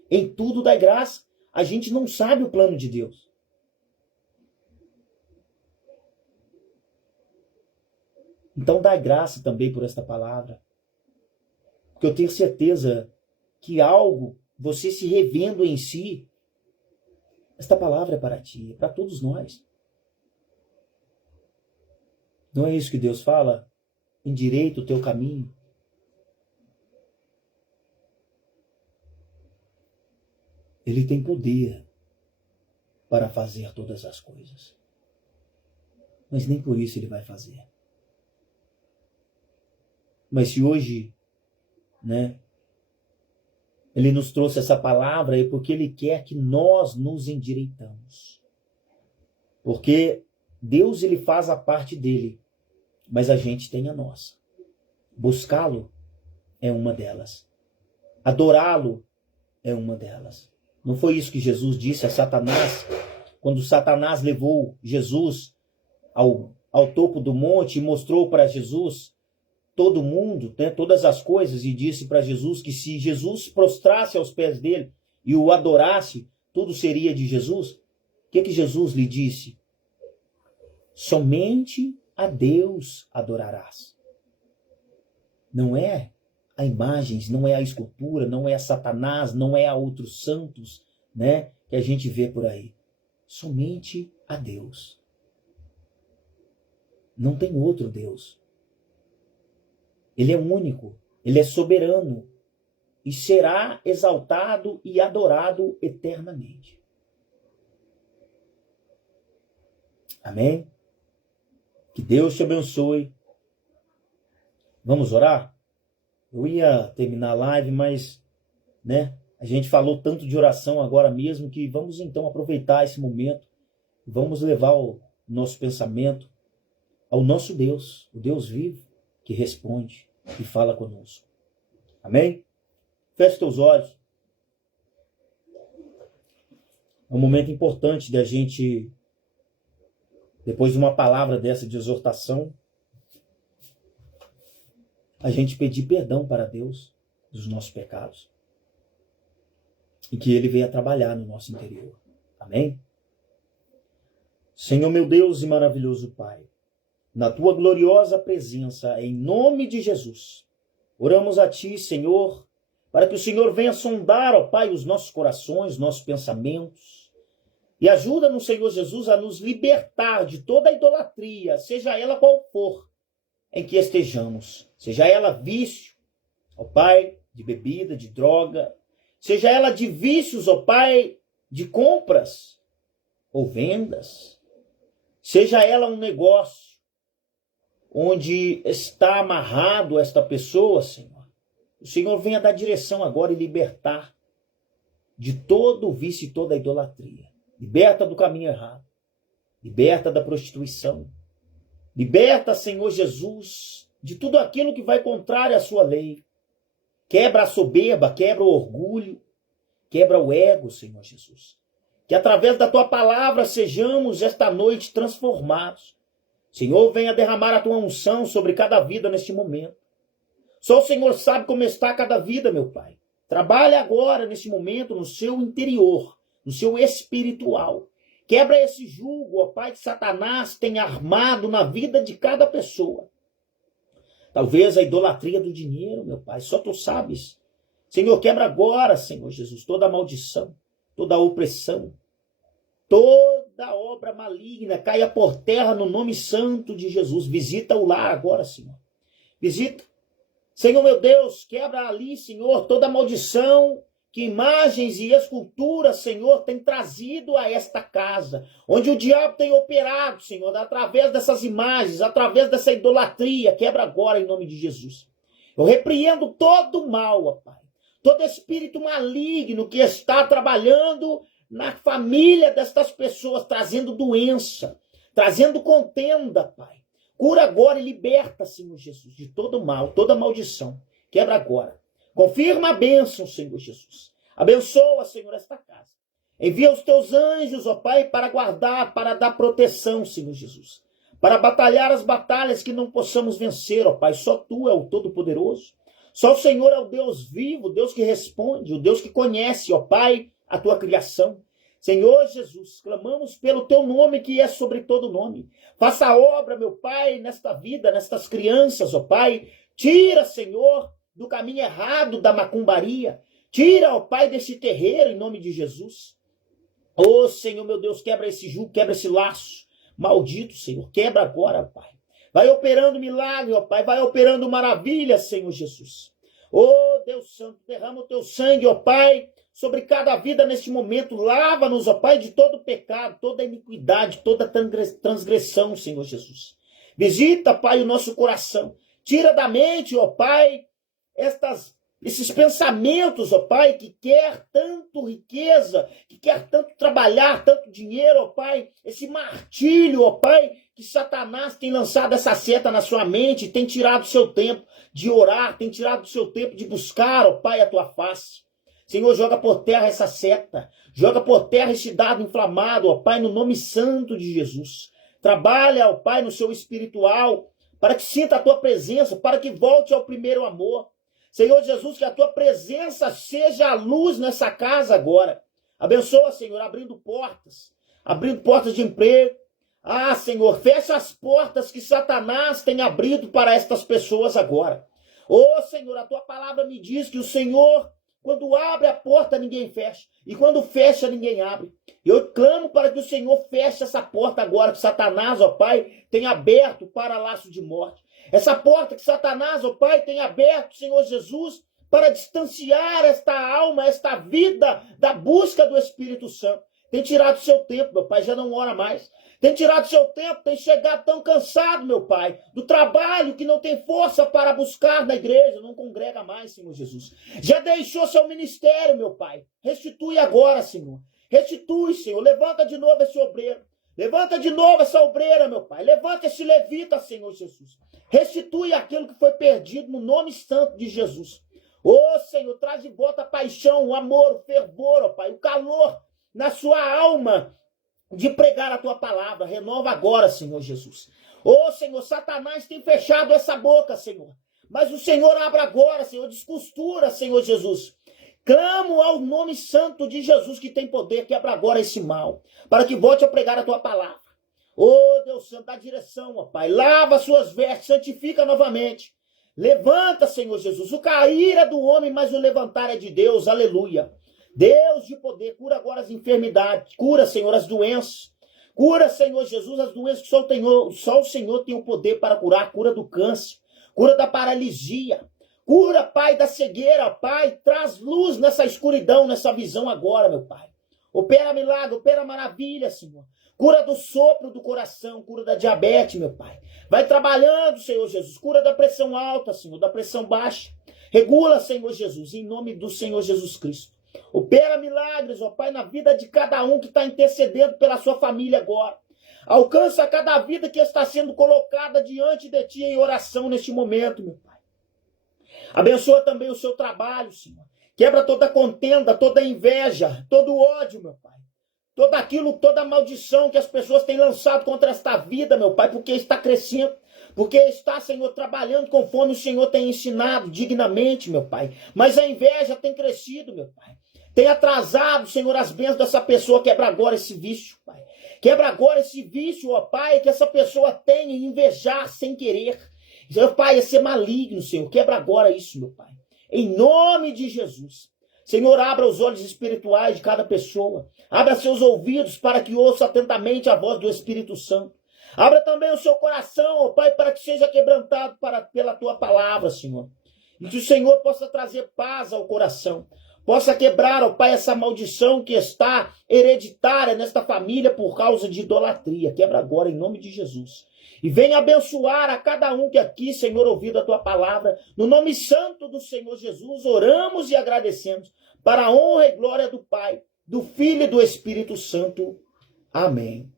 Em tudo dai graça. A gente não sabe o plano de Deus. Então dai graça também por esta palavra. Porque eu tenho certeza que algo, você se revendo em si, esta palavra é para ti, é para todos nós. Não é isso que Deus fala? Endireita o teu caminho. Ele tem poder para fazer todas as coisas. Mas nem por isso Ele vai fazer. Mas se hoje, Ele nos trouxe essa palavra, é porque Ele quer que nós nos endireitamos. Porque Deus, Ele faz a parte dele, mas a gente tem a nossa. Buscá-lo é uma delas. Adorá-lo é uma delas. Não foi isso que Jesus disse a Satanás, quando Satanás levou Jesus ao topo do monte e mostrou para Jesus todo mundo, né, todas as coisas, e disse para Jesus que se Jesus prostrasse aos pés dele e o adorasse, tudo seria de Jesus? O que Jesus lhe disse? Somente a Deus adorarás. Não é a imagens, não é a escultura, não é a Satanás, não é a outros santos, né, que a gente vê por aí. Somente a Deus. Não tem outro Deus. Ele é único, ele é soberano e será exaltado e adorado eternamente. Amém? Que Deus te abençoe. Vamos orar? Eu ia terminar a live, mas, né, a gente falou tanto de oração agora mesmo que vamos então aproveitar esse momento. Vamos levar o nosso pensamento ao nosso Deus, o Deus vivo, que responde e fala conosco. Amém? Feche teus olhos. É um momento importante da gente, depois de uma palavra dessa de exortação, a gente pedir perdão para Deus dos nossos pecados. E que Ele venha trabalhar no nosso interior. Amém? Senhor meu Deus e maravilhoso Pai, na Tua gloriosa presença, em nome de Jesus, oramos a Ti, Senhor, para que o Senhor venha sondar, ó Pai, os nossos corações, nossos pensamentos, e ajuda-nos, Senhor Jesus, a nos libertar de toda a idolatria, seja ela qual for, em que estejamos, seja ela vício, ó Pai, de bebida, de droga, seja ela de vícios, ó Pai, de compras ou vendas, seja ela um negócio onde está amarrado esta pessoa, Senhor. O Senhor venha dar direção agora e libertar de todo o vício e toda a idolatria. Liberta do caminho errado. Liberta da prostituição. Liberta, Senhor Jesus, de tudo aquilo que vai contrário à sua lei. Quebra a soberba, quebra o orgulho, quebra o ego, Senhor Jesus. Que através da Tua palavra sejamos esta noite transformados. Senhor, venha derramar a Tua unção sobre cada vida neste momento. Só o Senhor sabe como está cada vida, meu Pai. Trabalhe agora, neste momento, no seu interior, no seu espiritual. Quebra esse jugo, ó Pai, que Satanás tem armado na vida de cada pessoa. Talvez a idolatria do dinheiro, meu Pai, só Tu sabes. Senhor, quebra agora, Senhor Jesus, toda a maldição, toda a opressão, toda obra maligna caia por terra no nome santo de Jesus. Visita o lar agora, Senhor. Visita. Senhor, meu Deus, quebra ali, Senhor, toda a maldição que imagens e esculturas, Senhor, tem trazido a esta casa, onde o diabo tem operado, Senhor, através dessas imagens, através dessa idolatria. Quebra agora em nome de Jesus. Eu repreendo todo o mal, ó Pai, todo espírito maligno que está trabalhando na família destas pessoas, trazendo doença, trazendo contenda, Pai. Cura agora e liberta, Senhor Jesus, de todo mal, toda maldição. Quebra agora. Confirma a bênção, Senhor Jesus. Abençoa, Senhor, esta casa. Envia os Teus anjos, ó Pai, para guardar, para dar proteção, Senhor Jesus. Para batalhar as batalhas que não possamos vencer, ó Pai. Só Tu é o Todo-Poderoso. Só o Senhor é o Deus vivo, o Deus que responde, o Deus que conhece, ó Pai, a Tua criação. Senhor Jesus, clamamos pelo Teu nome que é sobre todo nome. Faça a obra, meu Pai, nesta vida, nestas crianças, ó Pai. Tira, Senhor, do caminho errado da macumbaria. Tira, ó Pai, desse terreiro, em nome de Jesus. Ô Senhor, meu Deus, quebra esse jugo, quebra esse laço. Maldito, Senhor, quebra agora, Pai. Vai operando milagre, ó Pai, vai operando maravilha, Senhor Jesus. Ô Deus Santo, derrama o Teu sangue, ó Pai, sobre cada vida neste momento. Lava-nos, ó Pai, de todo pecado, toda iniquidade, toda transgressão, Senhor Jesus. Visita, Pai, o nosso coração. Tira da mente, ó Pai, estas esses pensamentos, ó Pai, que quer tanto riqueza, que quer tanto trabalhar, tanto dinheiro, ó Pai, esse martírio, ó Pai, que Satanás tem lançado essa seta na sua mente, tem tirado o seu tempo de orar, tem tirado o seu tempo de buscar, ó Pai, a tua face. Senhor, joga por terra essa seta, joga por terra esse dardo inflamado, ó Pai, no nome santo de Jesus. Trabalha, ó Pai, no seu espiritual, para que sinta a tua presença, para que volte ao primeiro amor. Senhor Jesus, que a tua presença seja a luz nessa casa agora. Abençoa, Senhor, abrindo portas de emprego. Ah, Senhor, fecha as portas que Satanás tem abrido para estas pessoas agora. Oh, Senhor, a tua palavra me diz que o Senhor, quando abre a porta, ninguém fecha. E quando fecha, ninguém abre. Eu clamo para que o Senhor feche essa porta agora que Satanás, ó Pai, tem aberto para laço de morte. Essa porta que Satanás, ó Pai, tem aberto, Senhor Jesus, para distanciar esta alma, esta vida da busca do Espírito Santo. Tem tirado seu tempo, meu Pai, já não ora mais. Tem tirado seu tempo, tem chegado tão cansado, meu Pai, do trabalho que não tem força para buscar na igreja, não congrega mais, Senhor Jesus. Já deixou seu ministério, meu Pai. Restitui agora, Senhor. Restitui, Senhor. Levanta de novo esse obreiro. Levanta de novo essa obreira, meu Pai. Levanta esse levita, Senhor Jesus. Restitui aquilo que foi perdido no nome santo de Jesus. Ô, Senhor, traz de volta a paixão, o amor, o fervor, ó Pai, o calor na sua alma de pregar a tua palavra. Renova agora, Senhor Jesus. Ô, Senhor, Satanás tem fechado essa boca, Senhor. Mas o Senhor abre agora, Senhor, descostura, Senhor Jesus. Clamo ao nome santo de Jesus que tem poder, quebra agora esse mal, para que volte a pregar a tua palavra. Ô Deus Santo, dá direção, ó Pai. Lava suas vestes, santifica novamente. Levanta, Senhor Jesus. O cair é do homem, mas o levantar é de Deus. Aleluia. Deus de poder, cura agora as enfermidades. Cura, Senhor, as doenças. Cura, Senhor Jesus, as doenças que só o Senhor tem o poder para curar. Cura do câncer, cura da paralisia. Cura, Pai, da cegueira, Pai. Traz luz nessa escuridão, nessa visão agora, meu Pai. Opera milagre, opera maravilha, Senhor. Cura do sopro do coração, cura da diabetes, meu Pai. Vai trabalhando, Senhor Jesus. Cura da pressão alta, Senhor, da pressão baixa. Regula, Senhor Jesus, em nome do Senhor Jesus Cristo. Opera milagres, ó Pai, na vida de cada um que está intercedendo pela sua família agora. Alcança cada vida que está sendo colocada diante de Ti em oração neste momento, meu Pai. Abençoa também o seu trabalho, Senhor. Quebra toda contenda, toda inveja, todo ódio, meu Pai. Tudo aquilo, toda maldição que as pessoas têm lançado contra esta vida, meu Pai, porque está crescendo, porque está, Senhor, trabalhando conforme o Senhor tem ensinado dignamente, meu Pai. Mas a inveja tem crescido, meu Pai. Tem atrasado, Senhor, as bênçãos dessa pessoa. Quebra agora esse vício, Pai. Quebra agora esse vício, ó Pai, que essa pessoa tem em invejar sem querer. Meu Pai, é ser maligno, Senhor. Quebra agora isso, meu Pai. Em nome de Jesus. Senhor, abra os olhos espirituais de cada pessoa. Abra seus ouvidos para que ouça atentamente a voz do Espírito Santo. Abra também o seu coração, ó Pai, para que seja quebrantado pela Tua palavra, Senhor. E que o Senhor possa trazer paz ao coração. Possa quebrar, ó Pai, essa maldição que está hereditária nesta família por causa de idolatria. Quebra agora em nome de Jesus. E venha abençoar a cada um que aqui, Senhor, ouvido a Tua palavra. No nome santo do Senhor Jesus, oramos e agradecemos para a honra e glória do Pai, do Filho e do Espírito Santo. Amém.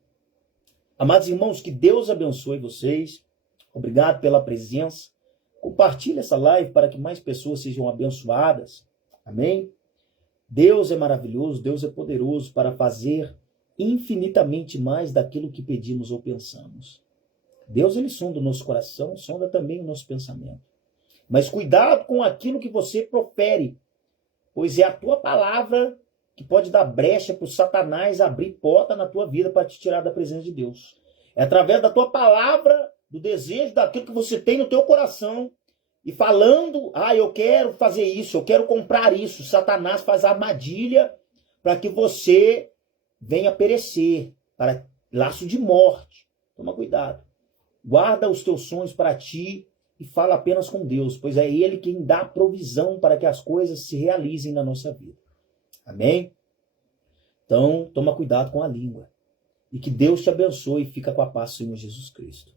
Amados irmãos, que Deus abençoe vocês. Obrigado pela presença. Compartilhe essa live para que mais pessoas sejam abençoadas. Amém. Deus é maravilhoso, Deus é poderoso para fazer infinitamente mais daquilo que pedimos ou pensamos. Deus, ele sonda o nosso coração, sonda também o nosso pensamento. Mas cuidado com aquilo que você profere, pois é a tua palavra que pode dar brecha para o Satanás abrir porta na tua vida para te tirar da presença de Deus. É através da tua palavra, do desejo, daquilo que você tem no teu coração, e falando, eu quero fazer isso, eu quero comprar isso. Satanás faz armadilha para que você venha perecer, para laço de morte. Toma cuidado. Guarda os teus sonhos para ti e fala apenas com Deus, pois é Ele quem dá provisão para que as coisas se realizem na nossa vida. Amém? Então, toma cuidado com a língua. E que Deus te abençoe e fica com a paz, Senhor Jesus Cristo.